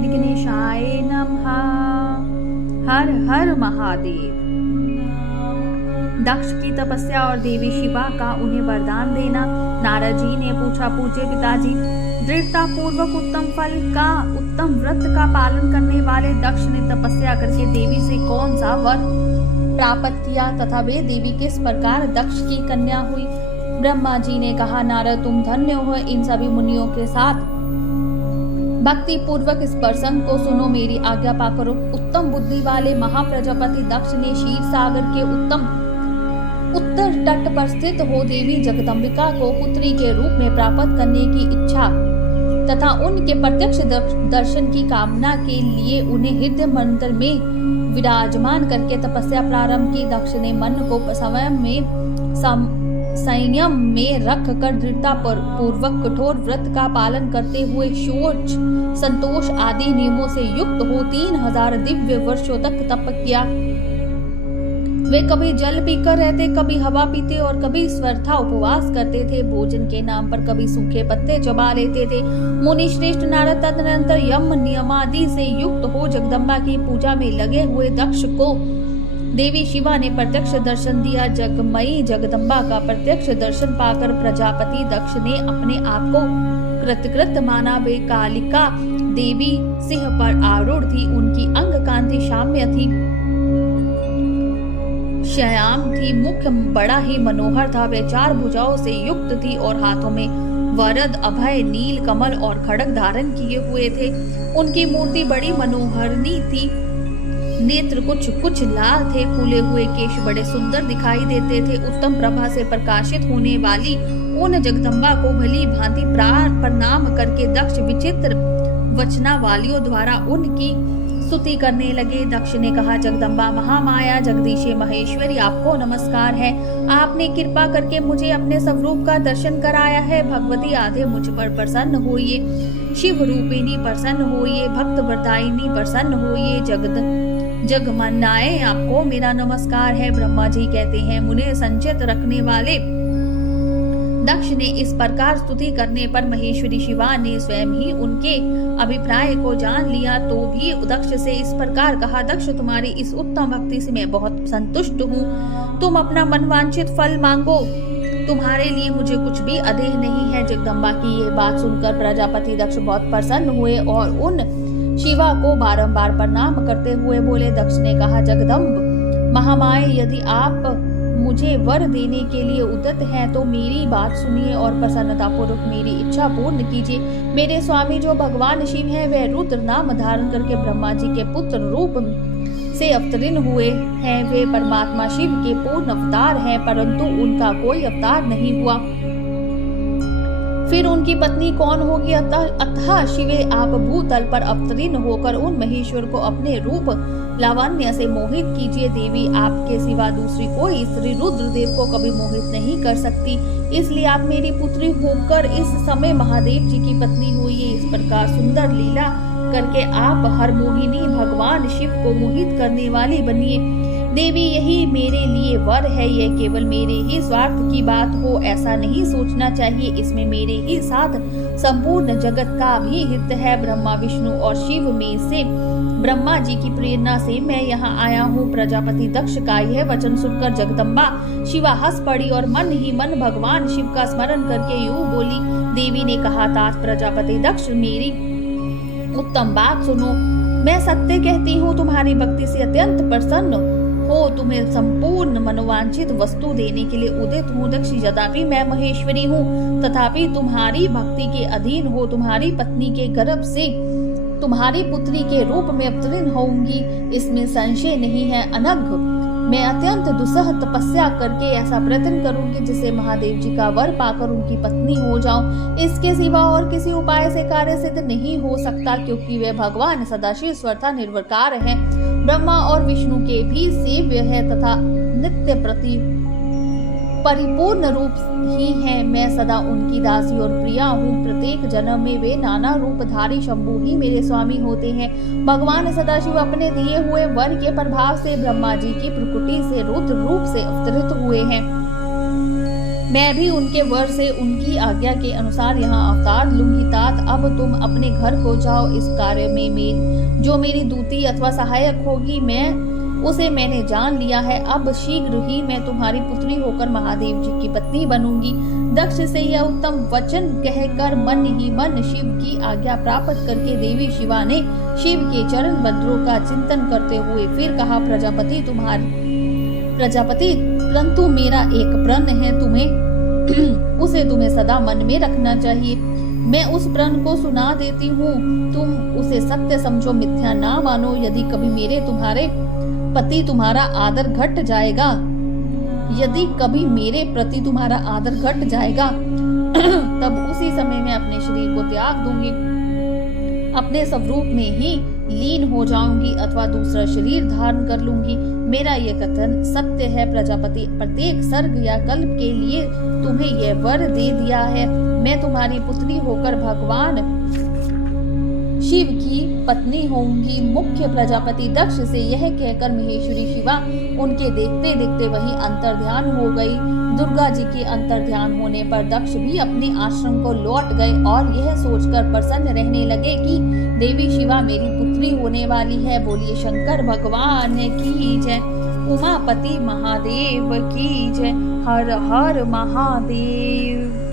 श्री गणेशाय नमः। हर हर महादेव। दक्ष की तपस्या और देवी शिवा का उन्हें वरदान देना। नारद जी ने पूछा, पूज्य पिताजी, दृढ़ता पूर्वक उत्तम फल का, उत्तम व्रत का पालन करने वाले दक्ष ने तपस्या करके देवी से कौन सा वर प्राप्त किया तथा वे देवी किस प्रकार दक्ष की कन्या हुई? ब्रह्मा जी ने कहा, नारद तुम धन्य हो इन सभी मुनियों के साथ। भक्ति पूर्वक इस प्रसंग को सुनो, मेरी आज्ञा पाकर उत्तम बुद्धि वाले महाप्रजापति दक्ष ने क्षीर सागर के उत्तर तट पर स्थित हो देवी जगदम्बिका को पुत्री के रूप में प्राप्त करने की इच्छा तथा उनके प्रत्यक्ष दर्शन की कामना के लिए उन्हें हृदय मंदिर में विराजमान करके तपस्या प्रारंभ की। दक्ष ने मन को संयम में रख कर दृढ़ता पूर्वक कठोर व्रत का पालन करते हुए शौच, संतोष आदि नियमों से युक्त हो 3000 दिव्य वर्षों तक तप किया। वे कभी जल पीकर रहते, कभी हवा पीते और कभी स्वरथा उपवास करते थे। भोजन के नाम पर कभी सूखे पत्ते चबा लेते थे। मुनि श्रेष्ठ नारद तदनंतर यम नियमादि से युक्त हो जगदम्बा की पूजा में लगे हुए दक्ष को देवी शिवा ने प्रत्यक्ष दर्शन दिया। जगमयी जगदम्बा का प्रत्यक्ष दर्शन पाकर प्रजापति दक्ष ने अपने आप को कृतकृत माना। वे कालिका देवी सिंह पर आरूढ़ थी। उनकी अंग कांति शाम्य थी, श्याम थी, मुख बड़ा ही मनोहर था। वे 4 भुजाओं से युक्त थी और हाथों में वरद, अभय, नील कमल और खड्ग धारण किए हुए थे। उनकी मूर्ति बड़ी मनोहरनी थी। नेत्र कुछ लाल थे। फूले हुए केश बड़े सुंदर दिखाई देते थे। उत्तम प्रभा से प्रकाशित होने वाली उन जगदम्बा को भली भांति प्रणाम करके दक्ष विचित्र वचनावलियों द्वारा उनकी स्तुति करने लगे। दक्ष ने कहा, जगदम्बा महामाया जगदीशे महेश्वरी, आपको नमस्कार है। आपने कृपा करके मुझे अपने स्वरूप का दर्शन कराया है। भगवती आधे मुझ पर प्रसन्न होइए। शिव रूपिणी प्रसन्न होइए। भक्त वरदायिनी प्रसन्न होइए। जगमन्नाए, आपको मेरा नमस्कार है। ब्रह्मा जी कहते हैं, मुने संचित रखने वाले दक्ष ने इस प्रकार स्तुति करने पर महेश्वरी शिवा ने स्वयं ही उनके अभिप्राय को जान लिया तो भी दक्ष से इस प्रकार कहा, दक्ष तुम्हारी इस उत्तम भक्ति से मैं बहुत संतुष्ट हूँ। तुम अपना मनवांछित फल मांगो, तुम्हारे लिए मुझे कुछ भी अदेह नहीं है। जगदम्बा की ये बात सुनकर प्रजापति दक्ष बहुत प्रसन्न हुए और उन शिवा को बारंबार प्रणाम करते हुए बोले। दक्ष ने कहा, जगदम्ब महामाये, यदि आप मुझे वर देने के लिए उद्यत हैं तो मेरी बात सुनिए और प्रसन्नता पूर्वक मेरी इच्छा पूर्ण कीजिए। मेरे स्वामी जो भगवान शिव हैं, वे रुद्र नाम धारण करके ब्रह्मा जी के पुत्र रूप से अवतीर्ण हुए हैं। वे परमात्मा शिव के पूर्ण अवतार हैं, परंतु उनका कोई अवतार नहीं हुआ। फिर उनकी पत्नी कौन होगी? अतः शिवे आप भूतल पर अवतीर्ण होकर उन महेश्वर को अपने रूप लावण्य से मोहित कीजिए। देवी आपके सिवा दूसरी कोई स्त्री रुद्रदेव को कभी मोहित नहीं कर सकती, इसलिए आप मेरी पुत्री होकर इस समय महादेव जी की पत्नी होइए। इस प्रकार सुंदर लीला करके आप हर मोहिनी भगवान शिव को मोहित करने वाली बनिए। देवी, यही मेरे लिए वर है। यह केवल मेरे ही स्वार्थ की बात हो ऐसा नहीं सोचना चाहिए। इसमें मेरे ही साथ संपूर्ण जगत का भी हित है। ब्रह्मा विष्णु और शिव में से ब्रह्मा जी की प्रेरणा से मैं यहाँ आया हूँ। प्रजापति दक्ष का यह वचन सुनकर जगदम्बा शिवा हंस पड़ी और मन ही मन भगवान शिव का स्मरण करके यूं बोली। देवी ने कहा, तात प्रजापति दक्ष, मेरी उत्तम बात सुनो। मैं सत्य कहती हूँ, तुम्हारी भक्ति से अत्यंत प्रसन्न हो तुम्हें संपूर्ण मनोवांछित वस्तु देने के लिए उदित हूँ। दक्ष, यद्यपि मैं महेश्वरी हूँ तथापि तुम्हारी भक्ति के अधीन हो तुम्हारी पत्नी के गर्भ से तुम्हारी पुत्री के रूप में अवतीर्ण होंगी, इसमें संशय नहीं है। अनघ मैं अत्यंत दुस्सह तपस्या करके ऐसा प्रयत्न करूंगी जिसे महादेव जी का वर पाकर उनकी पत्नी हो जाऊं। इसके सिवा और किसी उपाय से कार्य सिद्ध नहीं हो सकता, क्योंकि वे भगवान सदाशिव स्वतः निर्विकार हैं, ब्रह्मा और विष्णु के भी सेव्य है तथा नित्य प्रति परिपूर्ण रूप ही है। मैं सदा उनकी दासी और प्रिया हूँ। प्रत्येक जन्म में वे नाना रूपधारी शंभु ही मेरे स्वामी होते हैं। भगवान सदाशिव अपने दिए हुए वर के प्रभाव से ब्रह्मा जी की प्रकृति से रुद्र रूप से अवतरित हुए हैं। मैं भी उनके वर से उनकी आज्ञा के अनुसार यहाँ अवतार लूंगी। तात अब तुम अपने घर को जाओ। इस कार्य में जो मेरी दूती अथवा सहायक होगी उसे मैंने जान लिया है। अब शीघ्र ही मैं तुम्हारी पुत्री होकर महादेव जी की पत्नी बनूंगी। दक्ष से यह उत्तम वचन कहकर मन ही मन शिव की आज्ञा प्राप्त करके देवी शिवा ने शिव के चरण बंदरों का चिंतन करते हुए फिर कहा, प्रजापति परंतु मेरा एक प्रण है, उसे तुम्हें सदा मन में रखना चाहिए। मैं उस प्रण को सुना देती हूँ, तुम उसे सत्य समझो, मिथ्या ना मानो। यदि कभी तुम्हारे प्रति तुम्हारा आदर घट जाएगा तब उसी समय मैं अपने शरीर को त्याग दूंगी, अपने स्वरूप में ही लीन हो जाऊंगी अथवा दूसरा शरीर धारण कर लूंगी। मेरा यह कथन सत्य है प्रजापति। प्रत्येक सर्ग या कल्प के लिए तुम्हें यह वर दे दिया है। मैं तुम्हारी पुत्री होकर भगवान शिव की पत्नी होंगी। मुख्य प्रजापति दक्ष से यह कहकर महेश्वरी शिवा उनके देखते देखते वहीं अंतर्ध्यान हो गई। दुर्गा जी के अंतर्ध्यान होने पर दक्ष भी अपने आश्रम को लौट गए और यह सोचकर प्रसन्न रहने लगे कि देवी शिवा मेरी पुत्री होने वाली है। बोलिए शंकर भगवान की जय, उमापति महादेव की जय। हर हर महादेव।